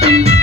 thank you